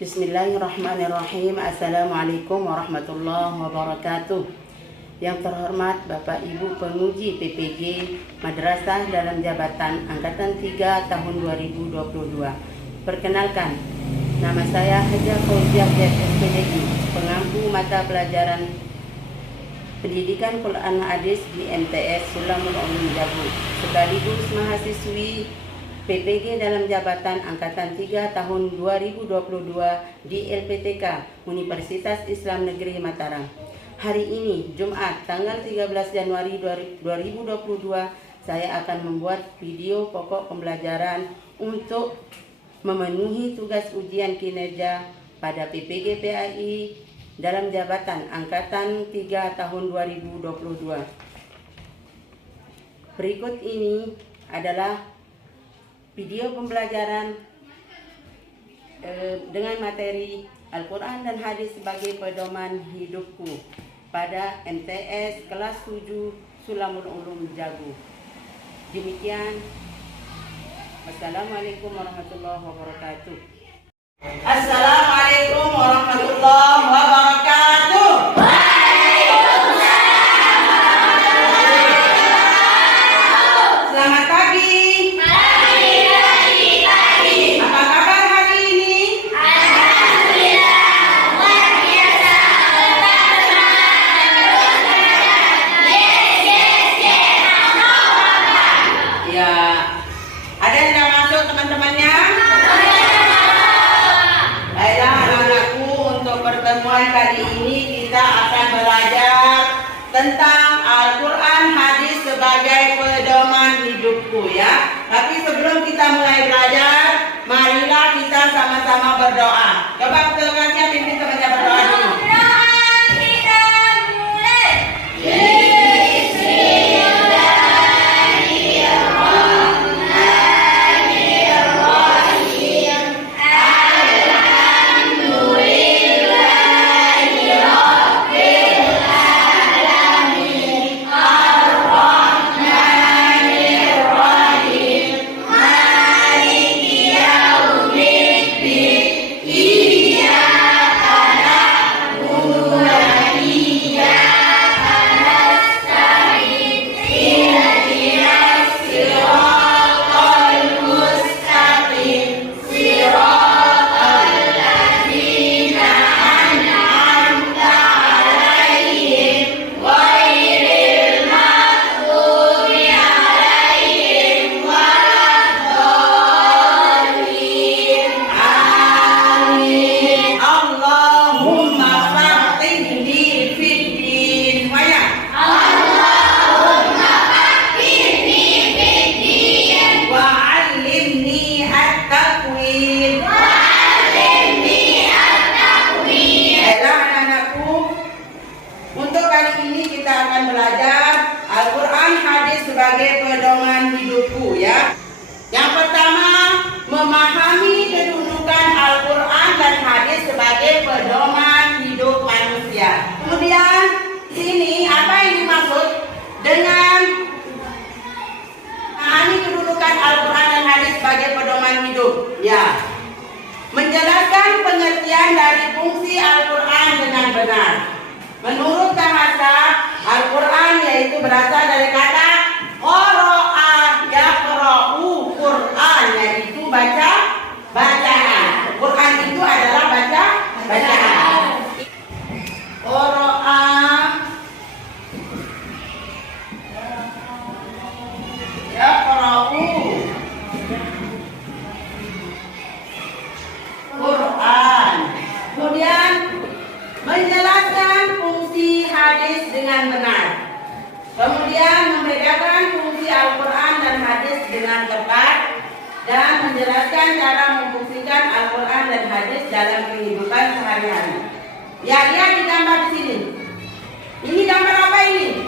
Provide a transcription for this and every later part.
Bismillahirrahmanirrahim. Assalamualaikum warahmatullahi wabarakatuh. Yang terhormat Bapak Ibu penguji PPG Madrasah dalam Jabatan Angkatan 3 tahun 2022. Perkenalkan, nama saya Hajah Fauziah SPDI, pengampu mata pelajaran Pendidikan Quran Hadis di MTS Sulamul Ulum Jabu, sekaligus mahasiswi PPG dalam Jabatan Angkatan 3 tahun 2022 di LPTK Universitas Islam Negeri Mataram. Hari ini, Jumat, tanggal 13 Januari 2022, saya akan membuat video pokok pembelajaran untuk memenuhi tugas ujian kinerja pada PPG PAI dalam Jabatan Angkatan 3 tahun 2022. Berikut ini adalah video pembelajaran dengan materi Al-Quran dan Hadis sebagai pedoman hidupku pada MTS kelas 7 Sulamul Ulum Jabu. Demikian. Wassalamualaikum warahmatullahi wabarakatuh. Assalamualaikum warahmatullahi wabarakatuh. Selamat pagi. Apa kabar hari ini? Alhamdulillah, luar biasa. Tetap semangat. Yes. Ya, ada yang sudah masuk teman-temannya? Baiklah anak-anakku, untuk pertemuan kali ini kita akan belajar tentang Al-Quran Hadis sebagai pedoman hidupku ya. Tapi sebelum kita mulai belajar, marilah kita sama-sama berdoa. Coba kelasnya pimpin temannya berdoa dulu. Kita mulai. Sebagai pedoman hidupku ya. Yang pertama, memahami kedudukan Al-Quran dan Hadis sebagai pedoman hidup manusia. Kemudian sini apa yang dimaksud dengan memahami kedudukan Al-Quran dan Hadis sebagai pedoman hidup? Ya, menjelaskan pengertian dari fungsi Al-Quran dengan benar. Menurut bahasa, Al-Quran yaitu berasal dari kata qara'a yaqra'u, Quran yaitu bacaan. Quran itu adalah bacaan. Qara'a yaqra'u Quran. Kemudian menjelaskan fungsi hadis dengan benar. Kemudian membedakan fungsi Al-Quran dan Hadis dengan tepat dan menjelaskan cara memfungsikan Al-Quran dan Hadis dalam kehidupan sehari-hari. Ya, lihat di gambar di sini. Ini gambar apa ini?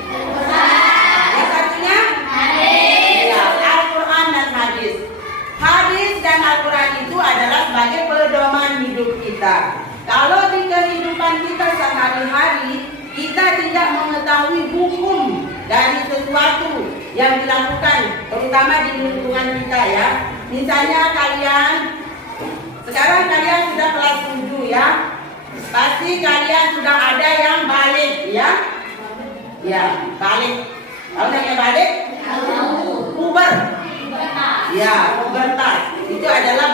Yang satunya? Hadis. Ya, Al-Quran dan Hadis. Hadis dan Al-Quran itu adalah sebagai pedoman hidup kita. Kalau di kehidupan kita sehari-hari kita tidak mengetahui hukum dari sesuatu yang dilakukan, terutama di lingkungan kita ya. Misalnya kalian, sekarang kalian sudah kelas 7 ya. Pasti kalian sudah ada yang balik ya. Ya, balik. Tahu yang balik? Puber. Ya, pubertas. Itu adalah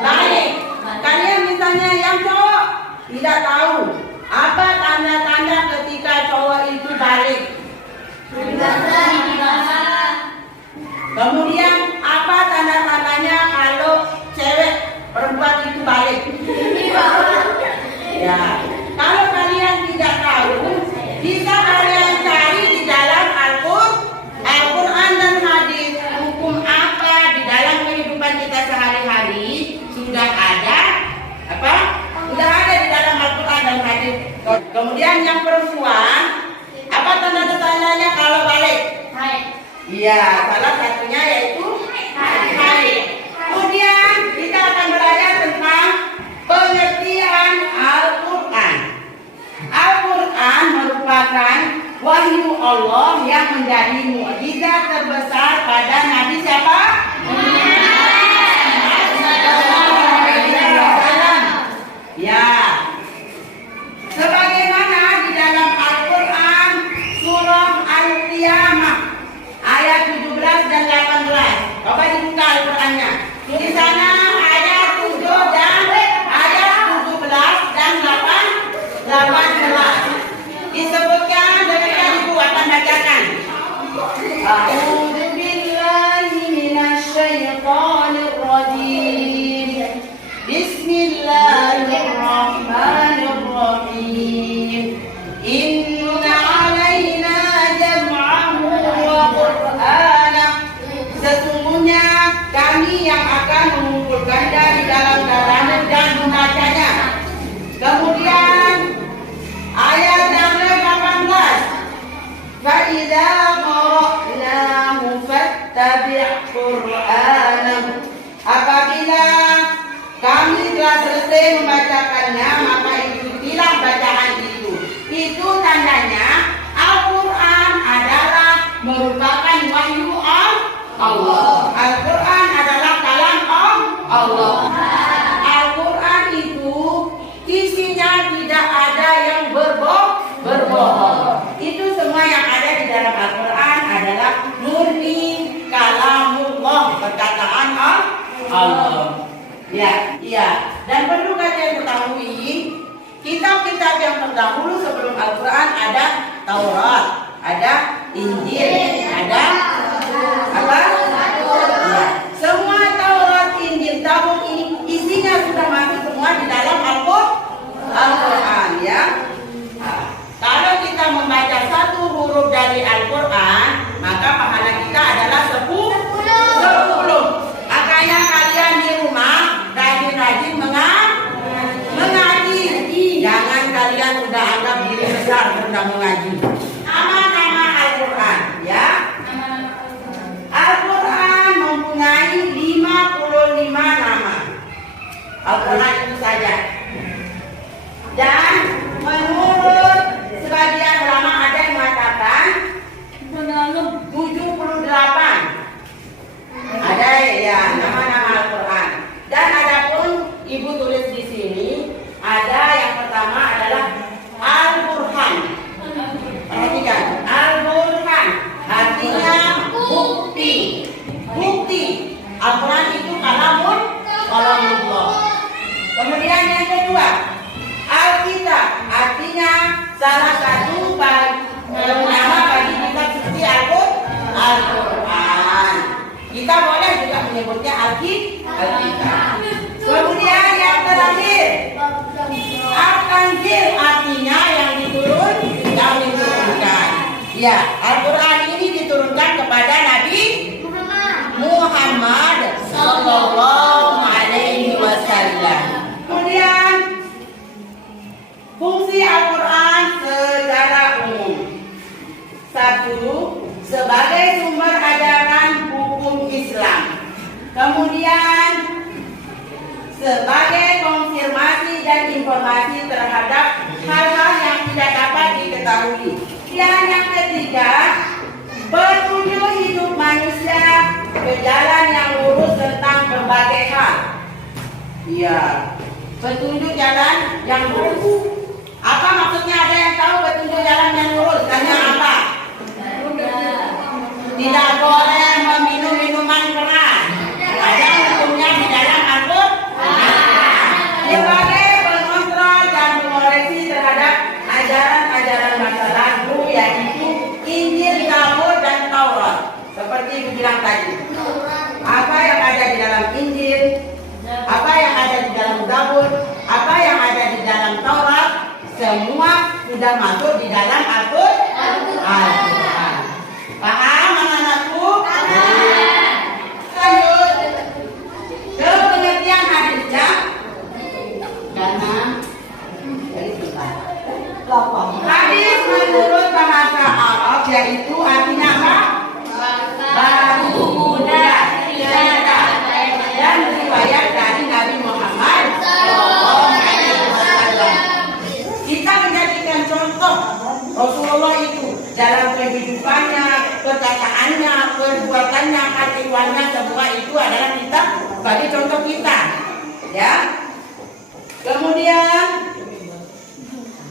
balik. Kalian misalnya yang cowok tidak tahu apa tanda-tanda ketika cowok itu balik. Kemudian apa tanda-tandanya kalau cewek perempuan itu balik? Ya, kalau kalian tidak tahu, bisa kalian cari di dalam Al-Quran dan hadis. Hukum apa di dalam kehidupan kita sehari-hari sudah ada apa? Sudah ada di dalam Al-Quran dan hadis. Kemudian yang perempuan, apa tanda-tandanya kalau balik? Iya, salah satunya yaitu haid. Kemudian kita akan belajar tentang pengertian Al-Quran. Al-Quran merupakan wahyu Allah yang menjadi mukjizat terbesar pada Nabi siapa? Ya. Sebagaimana di dalam Al-Quran surah Al-Qiyamah ayat 17 dan 18. Bapak dibuka Al-Qurannya. Di sana ayat 7 dan ayat 17 dan 18. Disebutkan demikian, Ibu akan bacakan. A'udzu billahi minasyaitonir rajim. Bismillahirrahmanirrahim. Inna 'alaina jam'ahu wa qur'anah. Sesungguhnya kami yang akan mengumpulkannya di dalam dalamnya dan membacanya. Kemudian ayat yang ke-18. Fa'idza qara'nahu fattabi' qur'anahu. Apabila kami telah selesai membacakannya, maka ikutilah bacaan itu. Itu tandanya Al-Quran adalah merupakan wahyu Allah. Al-Quran adalah kalam Allah. Al-Quran itu isinya tidak ada yang berbohong. Itu semua yang ada di dalam Al-Quran adalah murni kalamullah, perkataan Allah. Ya. Dan perlu kalian ketahui, kitab-kitab yang terdahulu sebelum Al-Quran ada Taurat, ada Injil, ada apa? Ya. Semua Taurat, Injil, Zabur ini isinya sudah masuk semua di dalam Al-Quran, ya. Kalau kita membaca satu huruf dari Al-Quran, maka pahala kita adalah 10. Makanya kalian di rumah rajin-rajin mengaji. Jangan kalian sudah anggap diri besar sudah mengaji. Nama-nama Al-Quran, ya. Al-Quran mempunyai 55 nama. Al-Quran itu saja. Dan menurut sebagian ulama ada yang mengatakan 78. Ada ya nama-nama Al-Quran. Dan adapun Ibu tulis di sini, ada yang pertama adalah Al-Burhan. Perhatikan, Al-Burhan artinya bukti. Al-Quran itu kalamullah. Kemudian yang kedua, Alkitab artinya salah satu nama bagi kitab suci Al-Quran. Kita boleh juga menyebutnya Alkitab. Kemudian yang terakhir, Al-Tanzil artinya yang diturunkan. Ya, Al-Quran ini diturunkan kepada Nabi Muhammad Sallallahu Alaihi Wasallam. Kemudian fungsi Al-Quran secara umum. 1. Sebagai sumber ajaran hukum Islam. Kemudian sebagai konfirmasi dan informasi terhadap hal-hal yang tidak dapat diketahui. Dan yang ketiga, petunjuk hidup manusia ke jalan yang lurus tentang berbagai hal. Ya. Petunjuk jalan yang lurus. Apa maksudnya, ada yang tahu petunjuk jalan yang lurus? Tanya apa? Tidak boleh meminum minuman keras. Ada hukumnya di dalam Al-Quran. Sebagai pengontrol dan mengoreksi terhadap ajaran-ajaran masa lalu, yaitu Injil, Zabur, dan Taurat. Seperti ibu bilang tadi, apa yang ada di dalam Injil, apa yang ada di dalam Zabur, apa yang ada di dalam Taurat, semua sudah masuk di dalam Al-Quran. Paham anak-anakku? Lanjut ke pengertian hadisnya. Karena dari kita hadis menurut bahasa Arab yaitu artinya apa? Baru, mudah, cerita, dan riwayat dari Nabi Muhammad SAW. Kita menjadikan contoh Rasulullah itu dalam kehidupannya, perkataannya, perbuatannya, kehidupannya, semua itu adalah kita sebagai contoh kita, ya.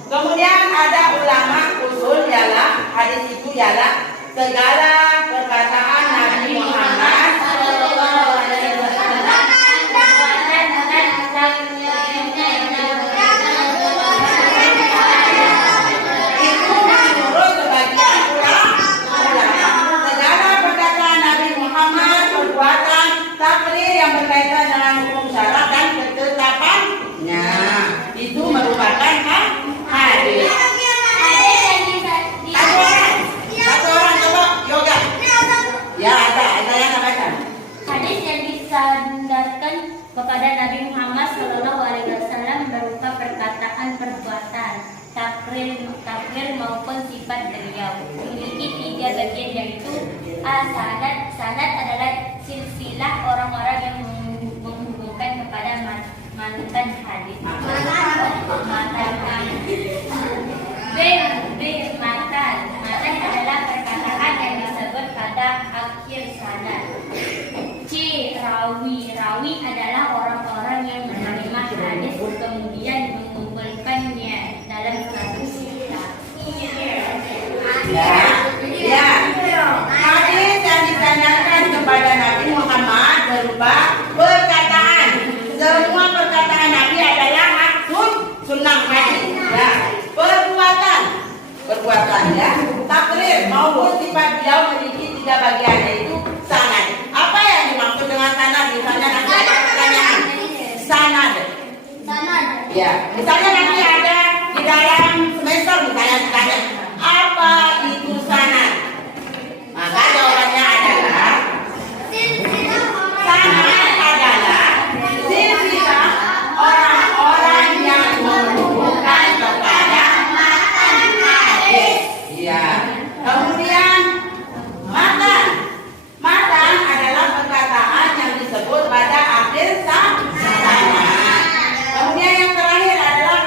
Kemudian ada ulama usul ialah hadis itu ialah segala perkataan Nabi Muhammad itu menurut sebagian ulama. Segala perkataan Nabi Muhammad, perbuatan, takrir yang berkaitan dengan hukum syarak dan ketetapannya itu merupakan hadis. Satu orang coba yoga. Ya, ada yang namakan. Hadis yang disandarkan kepada Nabi Muhammad SAW berupa perkataan, perbuatan, takrir maupun sifat beliau. Memiliki 3 bagian, yaitu A. Sanad. Sanad adalah silsilah orang-orang yang menghubungkan kepada mantan hadis. B. Matan. Matan adalah perkataan yang disebut pada akhir sanad. C. Rawi. Rawi adalah orang-orang yang menerima hadis kemudian mengumpulkannya dalam satu kitab. Ya. Hadis yang disandarkan kepada Nabi Muhammad berupa perkataan. Semua perkataan Nabi adalah sunnah hadis. Ya. Perbuatan ya. Takrir maupun sifat beliau memiliki 3 bagian, yaitu sanad. Apa yang dimaksud dengan sanad? Misalnya nanti ada pertanyaan. Sanad. Ya. Misalnya nanti ada di dalam semester misalnya ditanya, apa itu sanad? Maka jawabannya adalah sanad adalah silsilah orang-orang yang menghubungkan kepada matan hadis. Ya. Kemudian matan adalah perkataan yang disebut pada akhir sanad. Kemudian yang terakhir adalah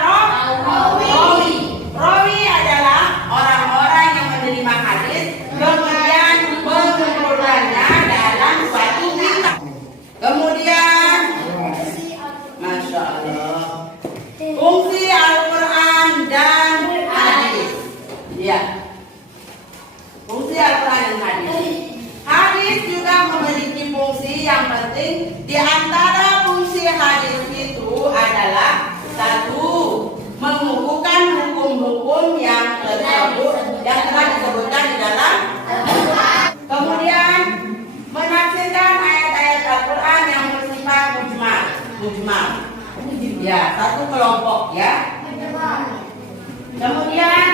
rawi. Rawi adalah orang-orang yang menerima hadis kemudian mengumpulkannya dalam suatu kitab. Kemudian, masya Allah, fungsi Al-Quran dan hadis. Ya, fungsi Al-Quran dan hadis. Hadis juga memiliki fungsi yang penting. Di antara fungsi hadis itu adalah 1. Mengukuhkan hukum-hukum yang telah disebutkan di dalam Al-Quran. Kemudian menafsirkan ayat-ayat Al-Quran yang bersifat mujmal. Ya, satu kelompok ya. Kemudian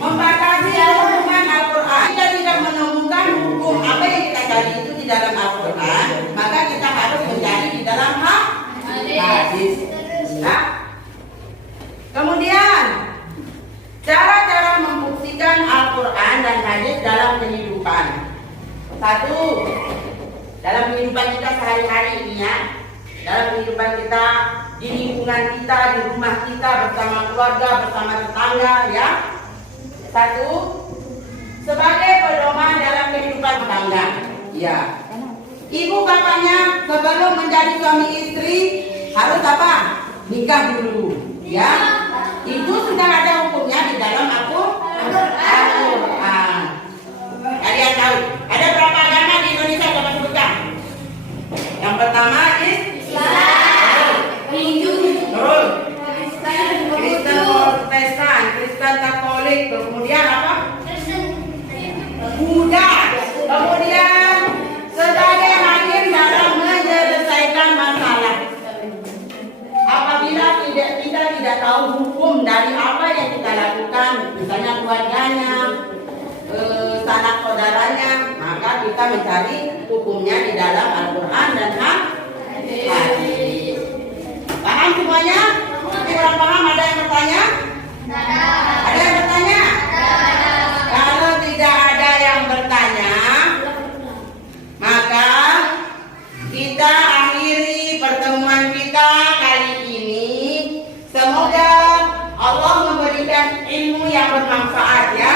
membatasi hubungan Al-Quran. Kita tidak menemukan hukum apa yang kita cari itu di dalam Al-Quran, maka kita harus mencari di dalam hadis. Nah, kemudian cara-cara membuktikan Al-Quran dan hadis dalam kehidupan. 1. Dalam kehidupan kita sehari-hari ini ya. Dalam kehidupan kita, di lingkungan kita, di rumah kita, bersama keluarga, bersama tetangga ya. 1. Sebagai pedoman dalam kehidupan tetangga. Ya. Ibu bapaknya sebelum menjadi suami istri harus apa? nikah dulu, ya. Itu sudah ada hukumnya di dalam Al-Quran. Kalian tahu ada berapa agama di Indonesia? Coba sebutkan. Yang pertama Islam, Hindu, Kristen Protestan, Kristen Katolik, kemudian apa? Buddha. Kemudian sebagai hakim dalam menyelesaikan masalah. Apabila kita tidak tahu hukum dari apa yang kita lakukan, misalnya keluarganya, sanak saudaranya, maka kita mencari hukumnya di dalam Al-Quran dan hadis. Paham semuanya? Kurang paham? Ada yang bertanya? Ada yang bertanya? Kalau tidak ada yang bertanya, maka kita akhiri pertemuan kita kali ini. Semoga Allah memberikan ilmu yang bermanfaat, ya.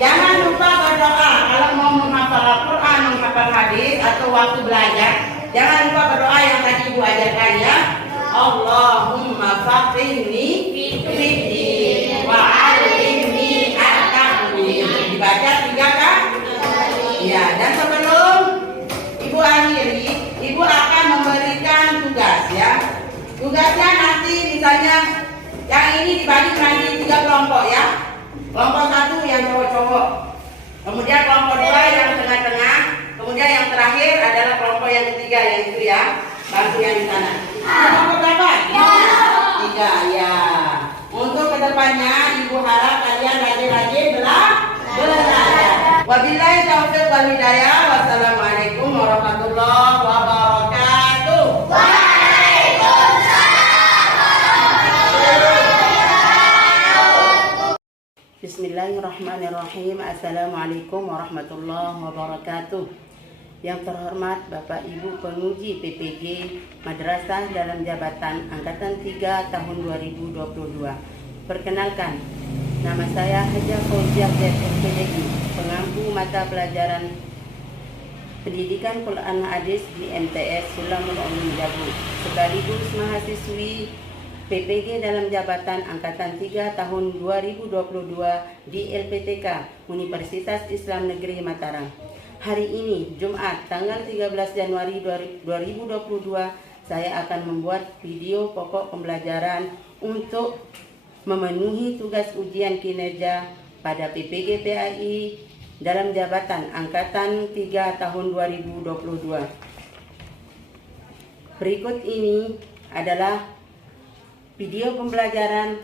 Jangan lupa berdoa kalau mau menghafal Al-Quran, menghafal hadis atau waktu belajar. Jangan lupa berdoa yang tadi Ibu ajarkan, ya. Allahumma faqihni fiddin wa 'allimni at-ta'wil. Dibaca 3 kan? Ya, dan sebelum Ibu akhiri, Ibu akan memberikan tugas, ya. Tugasnya nanti misalnya yang ini dibagi menjadi 3 kelompok, ya. Kelompok 1 yang cowok-cowok, kemudian kelompok 2 yang tengah-tengah, kemudian yang terakhir adalah kelompok yang ketiga, yang itu, ya. Bantu yang di sana. Kelompok berapa? 3, ya. Untuk kedepannya Ibu harap kalian rajin-rajin belajar. Wabillahi taufiq wal hidayah. Wassalamualaikum warahmatullahi wabarakatuh. Bismillahirrahmanirrahim. Assalamualaikum warahmatullahi wabarakatuh. Yang terhormat Bapak Ibu penguji PPG Madrasah dalam Jabatan Angkatan 3 tahun 2022. Perkenalkan, nama saya Hajah Fauziah SPDI, pengampu mata pelajaran Pendidikan Quran Hadis di MTS Sulamul Ulum Jabu, sekaligus mahasiswi PPG dalam Jabatan Angkatan 3 tahun 2022 di LPTK Universitas Islam Negeri Mataram. Hari ini, Jumat, tanggal 13 Januari 2022, saya akan membuat video pokok pembelajaran untuk memenuhi tugas ujian kinerja pada PPG PAI dalam Jabatan Angkatan 3 tahun 2022. Berikut ini adalah video pembelajaran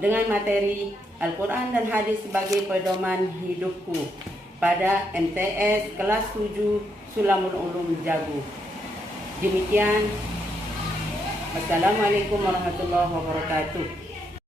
dengan materi Al-Quran dan Hadis sebagai pedoman hidupku pada MTS kelas 7 Sulamul Ulum Jabu. Demikian. Wassalamualaikum warahmatullahi wabarakatuh.